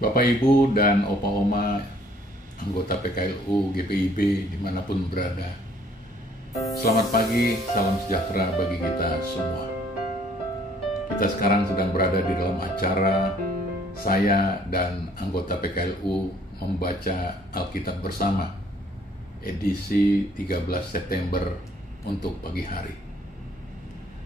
Bapak, Ibu, dan Opa Oma, anggota PKLU, GPIB, dimanapun berada. Selamat pagi, salam sejahtera bagi kita semua. Kita sekarang sedang berada di dalam acara saya dan anggota PKLU membaca Alkitab bersama, edisi 13 September untuk pagi hari.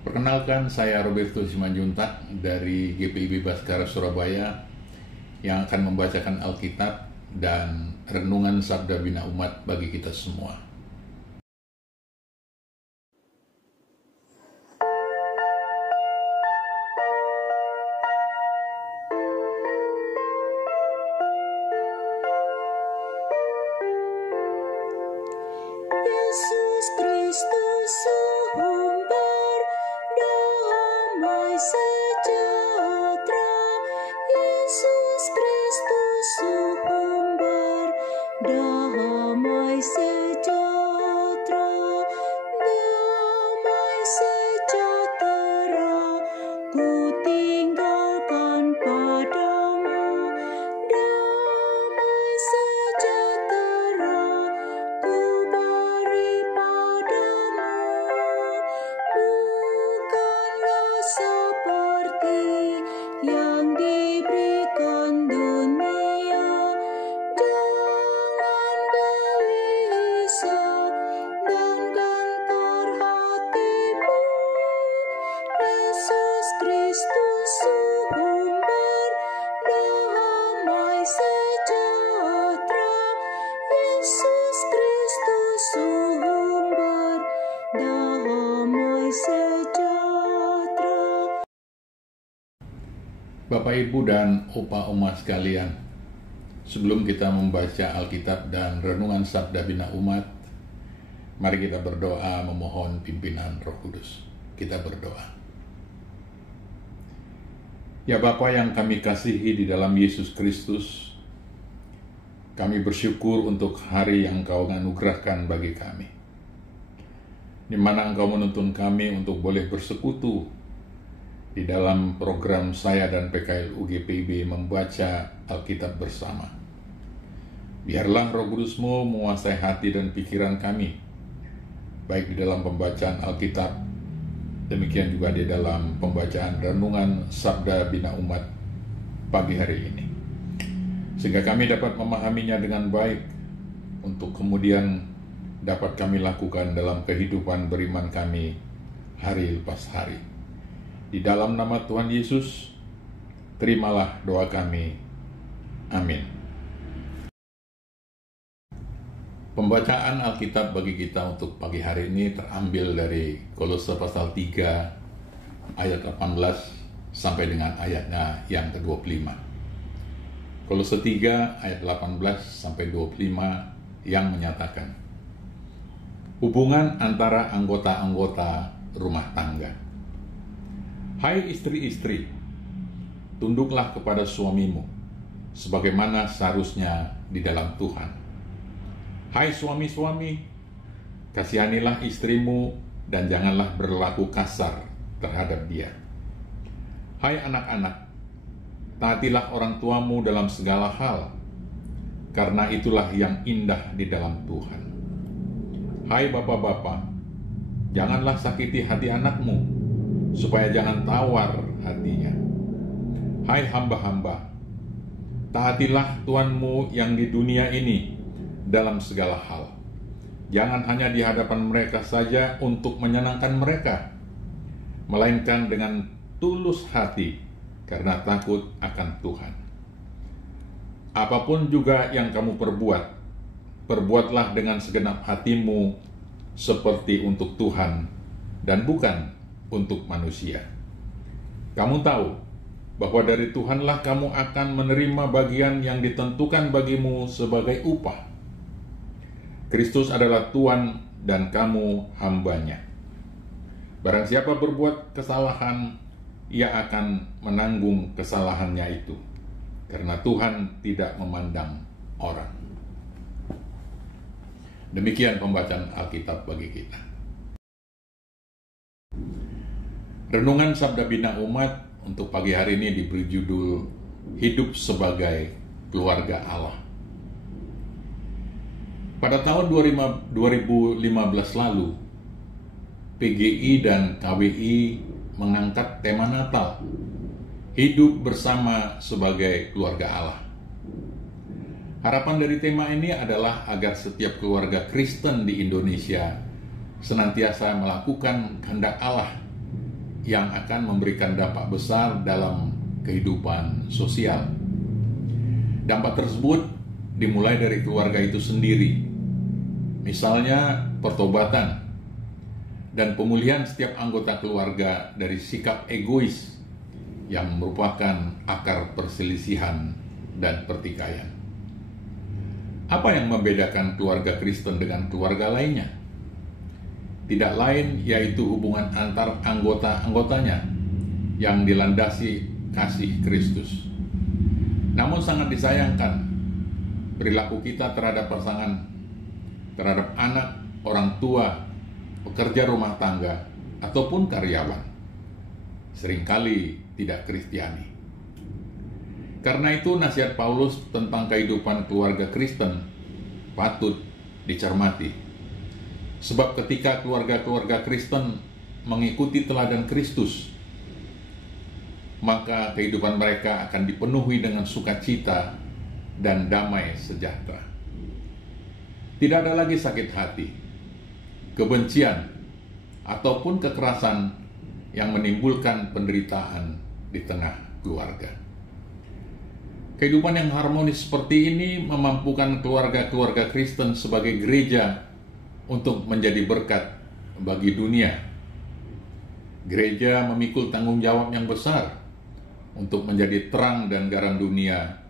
Perkenalkan, saya Robertus Simanjuntak dari GPIB Baskara Surabaya yang akan membacakan Alkitab dan renungan Sabda Bina Umat bagi kita semua. Yesus Kristus sumber damai sejahtera. Yesus Kristus sumber damai sejahtera. Damai sejahtera ku tinggalkan padamu. Damai sejahtera ku beri padamu. Bukanlah seperti yang diberikan dunia. Jangan gelisah dan gentar hatimu. Yesus Kristus sumber damai sejahtera. Yesus Kristus sumber damai sejahtera. Bapak, Ibu, dan Opa Oma sekalian, sebelum kita membaca Alkitab dan renungan Sabda Bina Umat, mari kita berdoa memohon pimpinan Roh Kudus. Kita berdoa. Ya Bapa yang kami kasihi di dalam Yesus Kristus, kami bersyukur untuk hari yang Engkau anugerahkan bagi kami, di mana Engkau menuntun kami untuk boleh bersekutu di dalam program saya dan PKLU GPIB membaca Alkitab bersama. Biarlah Roh Kudus-Mu menguasai hati dan pikiran kami, baik di dalam pembacaan Alkitab, demikian juga di dalam pembacaan renungan Sabda Bina Umat pagi hari ini, sehingga kami dapat memahaminya dengan baik, untuk kemudian dapat kami lakukan dalam kehidupan beriman kami hari lepas hari. Di dalam nama Tuhan Yesus, terimalah doa kami. Amin. Pembacaan Alkitab bagi kita untuk pagi hari ini terambil dari Kolose pasal 3 ayat 18 sampai dengan ayatnya yang ke-25. Kolose 3 ayat 18 sampai 25 yang menyatakan hubungan antara anggota-anggota rumah tangga. Hai istri-istri, tunduklah kepada suamimu, sebagaimana seharusnya di dalam Tuhan. Hai suami-suami, kasihanilah istrimu dan janganlah berlaku kasar terhadap dia. Hai anak-anak, taatilah orang tuamu dalam segala hal, karena itulah yang indah di dalam Tuhan. Hai bapak-bapak, janganlah sakiti hati anakmu, supaya jangan tawar hatinya. Hai hamba-hamba, taatilah Tuanmu yang di dunia ini dalam segala hal. Jangan hanya di hadapan mereka saja untuk menyenangkan mereka, melainkan dengan tulus hati karena takut akan Tuhan. Apapun juga yang kamu perbuat, perbuatlah dengan segenap hatimu seperti untuk Tuhan dan bukan untuk manusia. Kamu tahu bahwa dari Tuhanlah kamu akan menerima bagian yang ditentukan bagimu sebagai upah. Kristus adalah Tuhan dan kamu hambanya. Barang siapa berbuat kesalahan, ia akan menanggung kesalahannya itu, karena Tuhan tidak memandang orang. Demikian pembacaan Alkitab bagi kita. Renungan Sabda Bina Umat untuk pagi hari ini diberi judul hidup sebagai keluarga Allah. Pada tahun 2015 lalu, PGI dan KWI mengangkat tema Natal, hidup bersama sebagai keluarga Allah. Harapan dari tema ini adalah agar setiap keluarga Kristen di Indonesia senantiasa melakukan kehendak Allah yang akan memberikan dampak besar dalam kehidupan sosial. Dampak tersebut dimulai dari keluarga itu sendiri. Misalnya pertobatan dan pemulihan setiap anggota keluarga dari sikap egois yang merupakan akar perselisihan dan pertikaian. Apa yang membedakan keluarga Kristen dengan keluarga lainnya? Tidak lain yaitu hubungan antar anggota-anggotanya yang dilandasi kasih Kristus. Namun sangat disayangkan, perilaku kita terhadap pasangan, terhadap anak, orang tua, pekerja rumah tangga, ataupun karyawan seringkali tidak Kristiani. Karena itu nasihat Paulus tentang kehidupan keluarga Kristen patut dicermati. Sebab ketika keluarga-keluarga Kristen mengikuti teladan Kristus, maka kehidupan mereka akan dipenuhi dengan sukacita dan damai sejahtera. Tidak ada lagi sakit hati, kebencian, ataupun kekerasan yang menimbulkan penderitaan di tengah keluarga. Kehidupan yang harmonis seperti ini memampukan keluarga-keluarga Kristen sebagai gereja untuk menjadi berkat bagi dunia. Gereja memikul tanggung jawab yang besar untuk menjadi terang dan garam dunia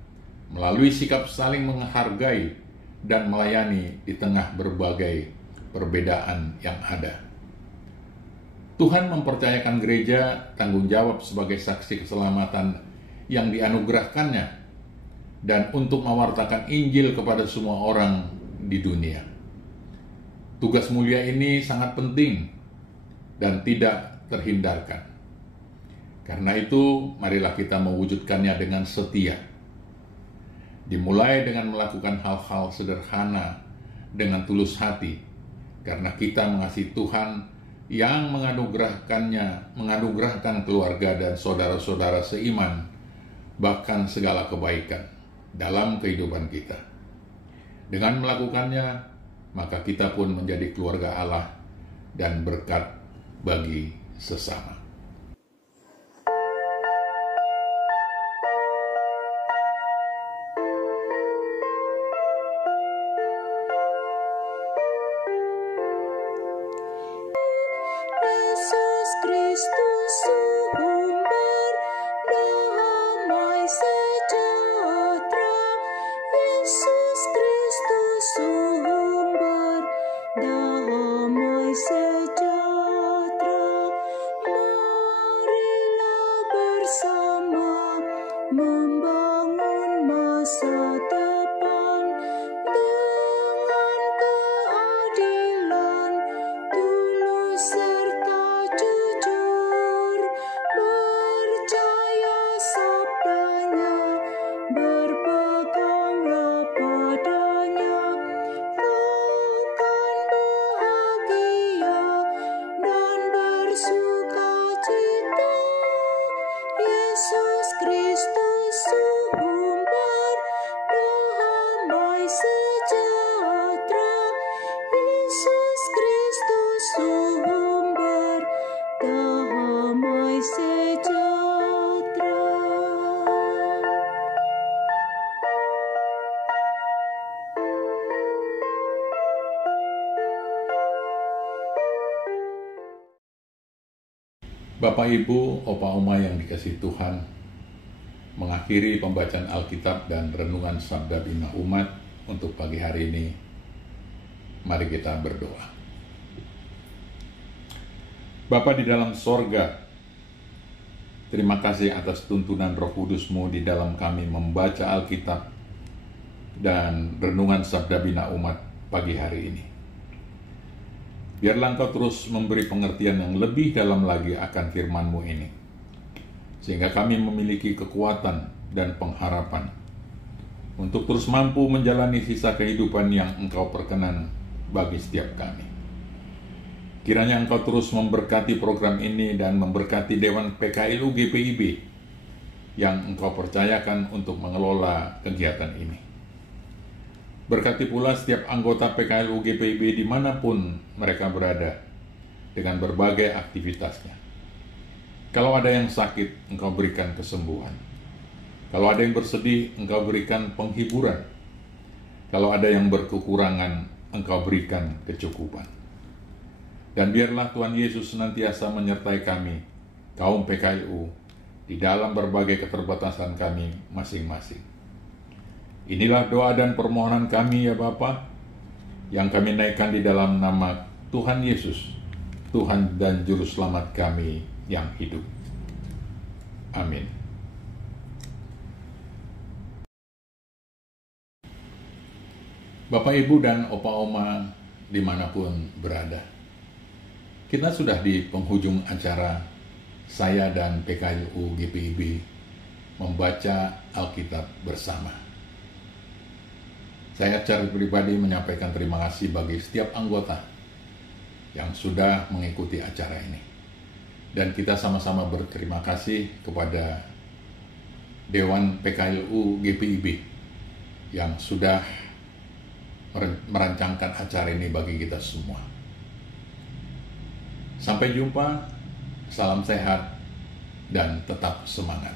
melalui sikap saling menghargai dan melayani di tengah berbagai perbedaan yang ada. Tuhan mempercayakan gereja tanggung jawab sebagai saksi keselamatan yang dianugerahkannya dan untuk mewartakan Injil kepada semua orang di dunia. Tugas mulia ini sangat penting dan tidak terhindarkan. Karena itu, marilah kita mewujudkannya dengan setia. Dimulai dengan melakukan hal-hal sederhana dengan tulus hati, karena kita mengasihi Tuhan yang menganugerahkan keluarga dan saudara-saudara seiman, bahkan segala kebaikan dalam kehidupan kita. Dengan melakukannya, maka kita pun menjadi keluarga Allah dan berkat bagi sesama. Yesus Kristus sumber damai sejahtera. Yesus Kristus sumber damai sejahtera. Marilah bersama membangun masa depan dengan keadilan, tulus serta jujur, percaya sabdanya, berpeganglah padanya, kau kan bahagia dan bersukacita. Yesus Kristus sumber damai sejahtera. Yesus Kristus sumber damai sejahtera. Bapak, Ibu, Opa, Oma yang dikasihi Tuhan, mengakhiri pembacaan Alkitab dan renungan Sabda Bina Umat untuk pagi hari ini. Mari kita berdoa. Bapa di dalam sorga, terima kasih atas tuntunan Roh Kudus-Mu di dalam kami membaca Alkitab dan renungan Sabda Bina Umat pagi hari ini. Biarlah Engkau terus memberi pengertian yang lebih dalam lagi akan firman-Mu ini, sehingga kami memiliki kekuatan dan pengharapan untuk terus mampu menjalani sisa kehidupan yang Engkau perkenan bagi setiap kami. Kiranya Engkau terus memberkati program ini dan memberkati Dewan PKLU GPIB yang Engkau percayakan untuk mengelola kegiatan ini. Berkati pula setiap anggota PKLU GPIB dimanapun mereka berada dengan berbagai aktivitasnya. Kalau ada yang sakit, Engkau berikan kesembuhan. Kalau ada yang bersedih, Engkau berikan penghiburan. Kalau ada yang berkekurangan, Engkau berikan kecukupan. Dan biarlah Tuhan Yesus senantiasa menyertai kami, kaum PKLU, di dalam berbagai keterbatasan kami masing-masing. Inilah doa dan permohonan kami ya Bapa, yang kami naikkan di dalam nama Tuhan Yesus, Tuhan dan Juru Selamat kami yang hidup. Amin. Bapak, Ibu, dan Opa-Oma dimanapun berada, kita sudah di penghujung acara saya dan PKLU GPIB membaca Alkitab bersama. Saya secara pribadi menyampaikan terima kasih bagi setiap anggota yang sudah mengikuti acara ini. Dan kita sama-sama berterima kasih kepada Dewan PKLU GPIB yang sudah merancangkan acara ini bagi kita semua. Sampai jumpa, salam sehat, dan tetap semangat.